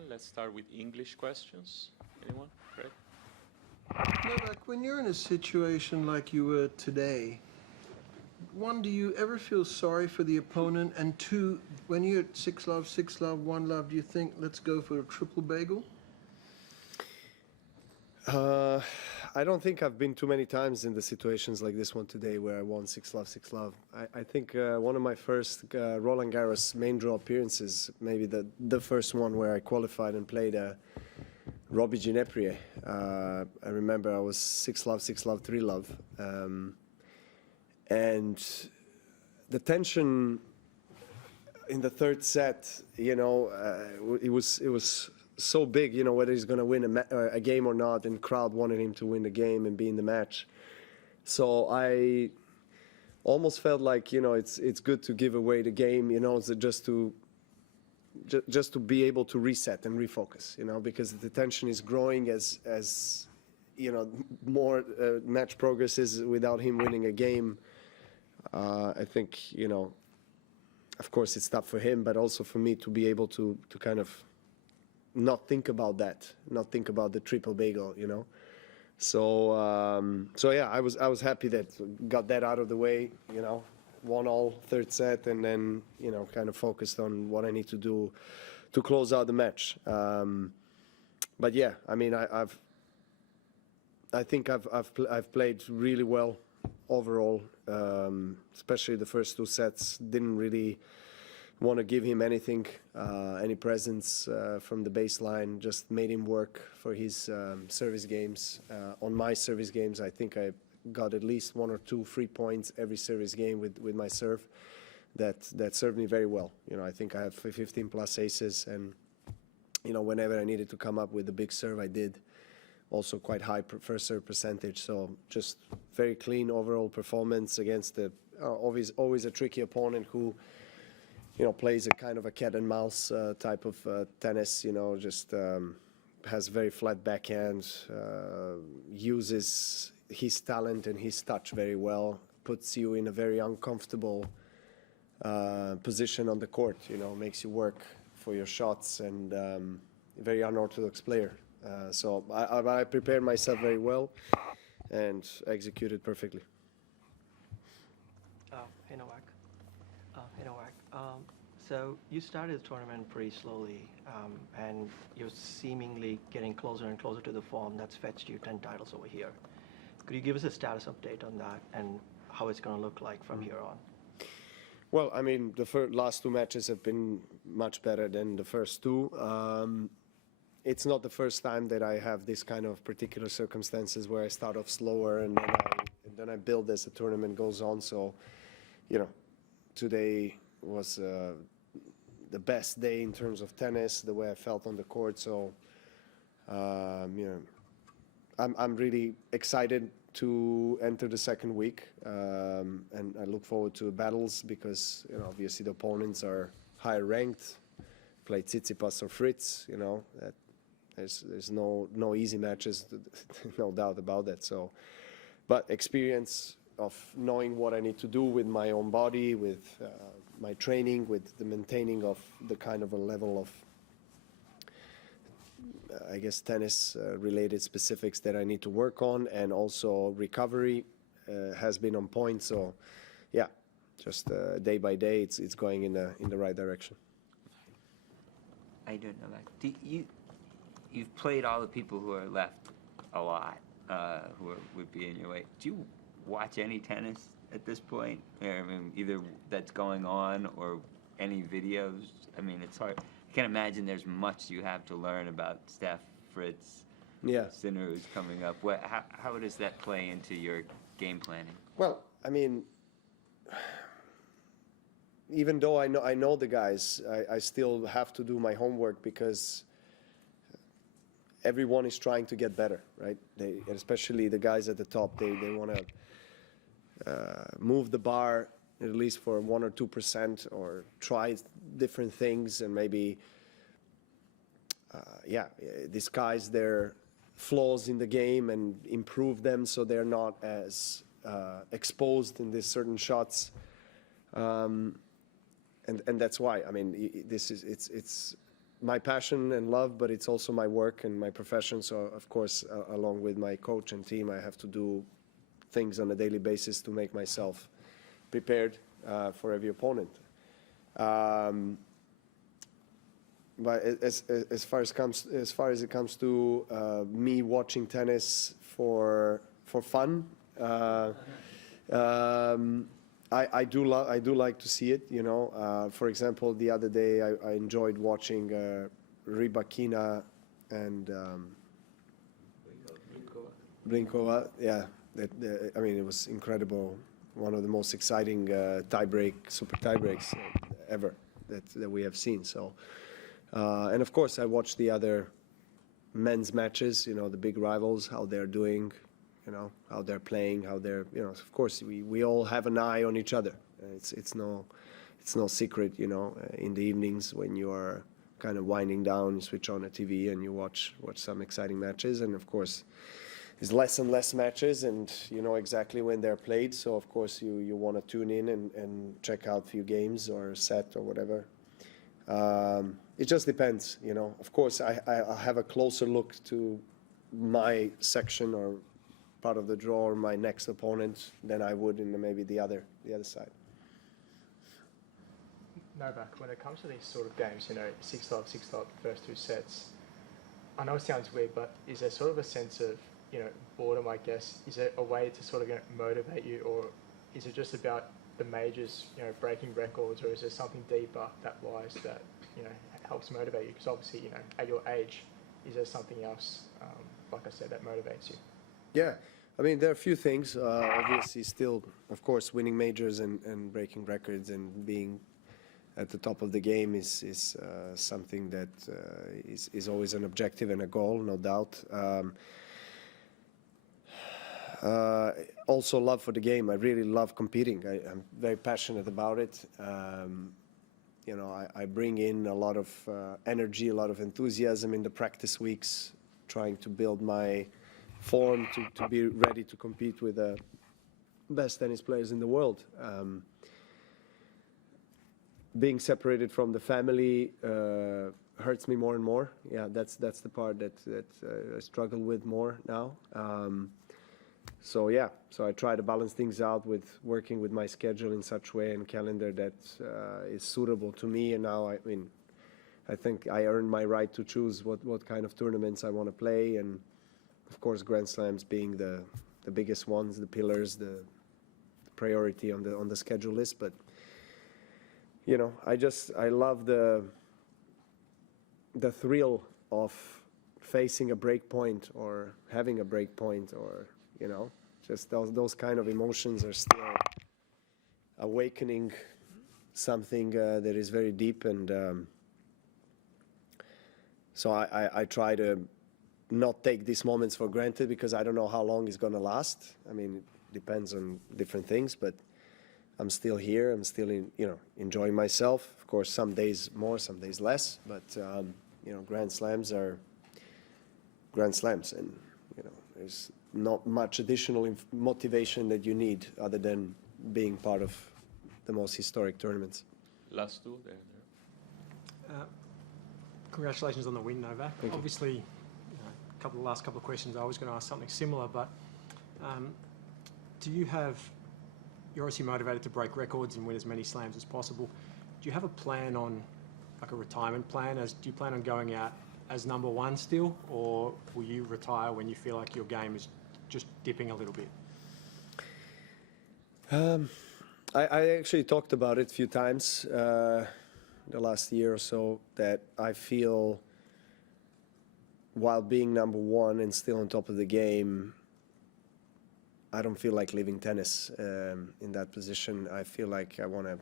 everyone. Let's start with English questions. Anyone? Great. Novak, when you're in a situation like you were today, one, do you ever feel sorry for the opponent? And two, when you're at 6-love, 6-love, 1-love, do you think, let's go for a triple bagel? I don't think I've been too many times in the situations like this one today where I won 6-love, 6-love. I think one of my first Roland Garros main draw appearances, maybe the first one where I qualified and played Robbie Gineprie. I remember I was 6-love, 6-love, 3-love. And the tension in the third set, you know, it was so big, you know, whether he's going to win a game or not, and crowd wanted him to win the game and be in the match. So I almost felt like, you know, it's good to give away the game, you know, so just to be able to reset and refocus, you know, because the tension is growing as you know, more match progresses without him winning a game. I think, you know, of course it's tough for him, but also for me to be able to kind of not think about that, not think about the triple bagel, you know. So yeah, I was happy that got that out of the way, you know, won all third set, and then, you know, kind of focused on what I need to do to close out the match. But yeah, I mean, I think I've played really well overall, especially the first two sets. Didn't really want to give him anything, any presence from the baseline. Just made him work for his service games. On my service games, I think I got at least 1 or 2 free points every service game with my serve. That served me very well. You know, I think I have 15 plus aces, and, you know, whenever I needed to come up with a big serve, I did. Also quite high first serve percentage. So just very clean overall performance against the always a tricky opponent who, you know, plays a kind of a cat and mouse type of tennis, you know, just has very flat backhand, uses his talent and his touch very well, puts you in a very uncomfortable position on the court, you know, makes you work for your shots, and very unorthodox player. So I prepared myself very well and executed perfectly. Hey Novak. So you started the tournament pretty slowly, and you're seemingly getting closer and closer to the form that's fetched you 10 titles over here. Could you give us a status update on that and how it's going to look like from here on? Well, I mean, the last 2 matches have been much better than the first 2. It's not the first time that I have this kind of particular circumstances where I start off slower and then I build as the tournament goes on. So, you know, today was the best day in terms of tennis, the way I felt on the court. So, you know, I'm really excited to enter the second week, and I look forward to the battles because, you know, obviously the opponents are higher ranked. Played Tsitsipas or Fritz, you know. There's no easy matches, no doubt about that. So, but experience of knowing what I need to do with my own body, with my training, with the maintaining of the kind of a level of, I guess, tennis related specifics that I need to work on, and also recovery has been on point. So, yeah, just day by day, it's going in the right direction. I don't know that. You've played all the people who are left a lot, who would be in your way. Do you watch any tennis at this point? I mean, either that's going on or any videos? I mean, it's hard. I can't imagine there's much you have to learn about Steph, Fritz, Sinner, who's coming up. How does that play into your game planning? Well, I mean, even though I know the guys, I still have to do my homework because everyone is trying to get better, right? Especially the guys at the top, they want to move the bar at least for 1 or 2%, or try different things and maybe, disguise their flaws in the game and improve them so they're not as exposed in these certain shots. And that's why, I mean, it's my passion and love, but it's also my work and my profession. So of course, along with my coach and team, I have to do things on a daily basis to make myself prepared for every opponent. But as far as it comes to me watching tennis for fun, I do like to see it. You know, for example, the other day I enjoyed watching Rybakina and Blinkova. Yeah, I mean, it was incredible. One of the most exciting super tie breaks ever that we have seen. So, and of course, I watched the other men's matches. You know, the big rivals, how they're doing. You know, how they're playing, how they're. You know, of course, we all have an eye on each other. It's no secret. You know, in the evenings when you are kind of winding down, you switch on a TV and you watch some exciting matches, and of course. There's less and less matches, and you know exactly when they're played. So of course you want to tune in and check out a few games or a set or whatever. It just depends, you know. Of course I have a closer look to my section or part of the draw or my next opponent than I would in maybe the other side. Novak, when it comes to these sort of games, you know, 6-love, 6-love, first two sets, I know it sounds weird, but is there sort of a sense of, you know, boredom, I guess? Is there a way to sort of motivate you, or is it just about the majors, you know, breaking records, or is there something deeper that lies that, you know, helps motivate you? Because obviously, you know, at your age, is there something else, like I said, that motivates you? Yeah, I mean, there are a few things. Obviously, still, of course, winning majors and breaking records and being at the top of the game is something that is always an objective and a goal, no doubt. Also love for the game. I really love competing. I'm very passionate about it. You know, I bring in a lot of energy, a lot of enthusiasm in the practice weeks, trying to build my form to be ready to compete with the best tennis players in the world. Being separated from the family hurts me more and more. Yeah, that's the part that I struggle with more now. So yeah, so I try to balance things out with working with my schedule in such way and calendar that is suitable to me. And now, I mean, I think I earned my right to choose what kind of tournaments I want to play. And of course, Grand Slams being the biggest ones, the pillars, the priority on the schedule list. But you know, I love the thrill of facing a break point or having a break point, or you know, just those kind of emotions are still awakening something that is very deep. And so I try to not take these moments for granted, because I don't know how long it's going to last. I mean, it depends on different things, but I'm still here. I'm still enjoying myself. Of course, some days more, some days less, but you know, Grand Slams are Grand Slams, and you know, there's not much additional motivation that you need other than being part of the most historic tournaments. Last two there. Congratulations on the win, Novak. Thank you. Obviously, you know, last couple of questions, I was going to ask something similar, but do you have, you're obviously motivated to break records and win as many slams as possible. Do you have a plan on, like a retirement plan? Do you plan on going out as number one still, or will you retire when you feel like your game is just dipping a little bit? I actually talked about it a few times the last year or so, that I feel while being number one and still on top of the game, I don't feel like leaving tennis in that position. I feel like I want to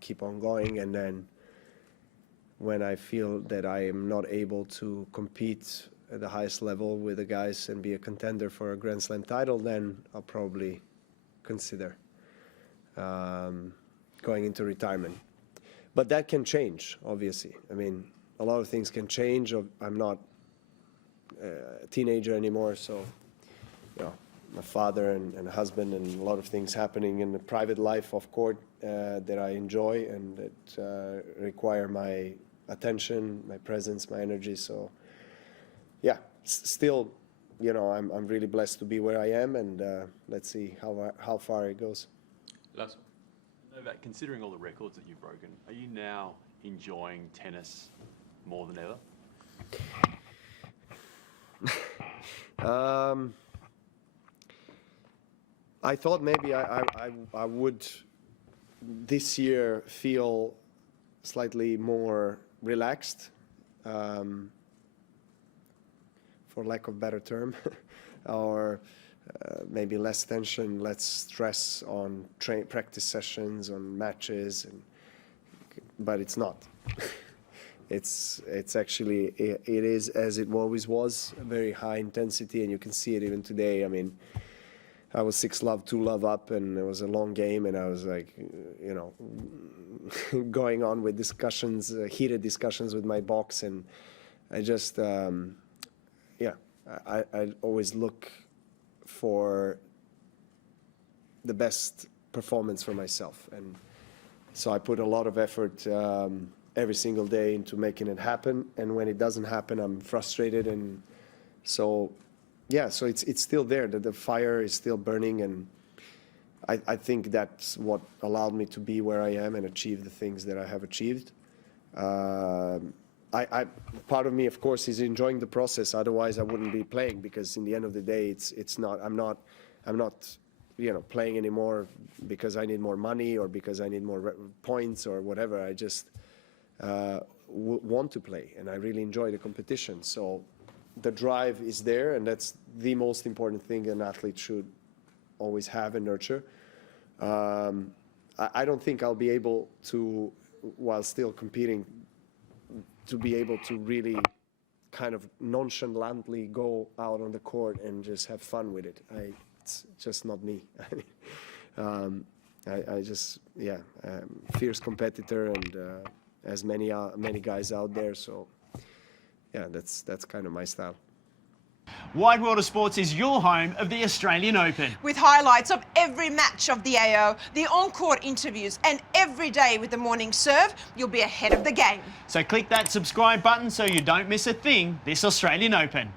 keep on going, and then when I feel that I am not able to compete at the highest level with the guys and be a contender for a Grand Slam title, then I'll probably consider going into retirement. But that can change, obviously. I mean, a lot of things can change. I'm not a teenager anymore, so you know, my father and husband, and a lot of things happening in the private life off court that I enjoy and that require my attention, my presence, my energy. So, yeah, still, you know, I'm really blessed to be where I am, and let's see how far it goes. Last one. Novak, considering all the records that you've broken, are you now enjoying tennis more than ever? I thought maybe I would this year feel slightly more relaxed, for lack of better term, or maybe less tension, less stress on practice sessions, on matches, but it's not. It's actually, it is as it always was, a very high intensity, and you can see it even today. I mean, I was 6-love, 2-love up, and it was a long game, and I was like, you know, going on with discussions, heated discussions with my box, and I just, yeah, I always look for the best performance for myself, and so I put a lot of effort every single day into making it happen, and when it doesn't happen, I'm frustrated, and so yeah, so it's still there, that the fire is still burning, and I think that's what allowed me to be where I am and achieve the things that I have achieved. Part of me, of course, is enjoying the process. Otherwise, I wouldn't be playing, because in the end of the day, it's not. I'm not, you know, playing anymore because I need more money or because I need more points or whatever. I just want to play, and I really enjoy the competition. So the drive is there, and that's the most important thing an athlete should always have and nurture. I don't think I'll be able to, while still competing, to be able to really kind of nonchalantly go out on the court and just have fun with it. It's just not me. I just, yeah, fierce competitor, and as many guys out there. So yeah, that's kind of my style. Wide World of Sports is your home of the Australian Open. With highlights of every match of the AO, the on-court interviews, and every day with the morning serve, you'll be ahead of the game. So click that subscribe button so you don't miss a thing this Australian Open.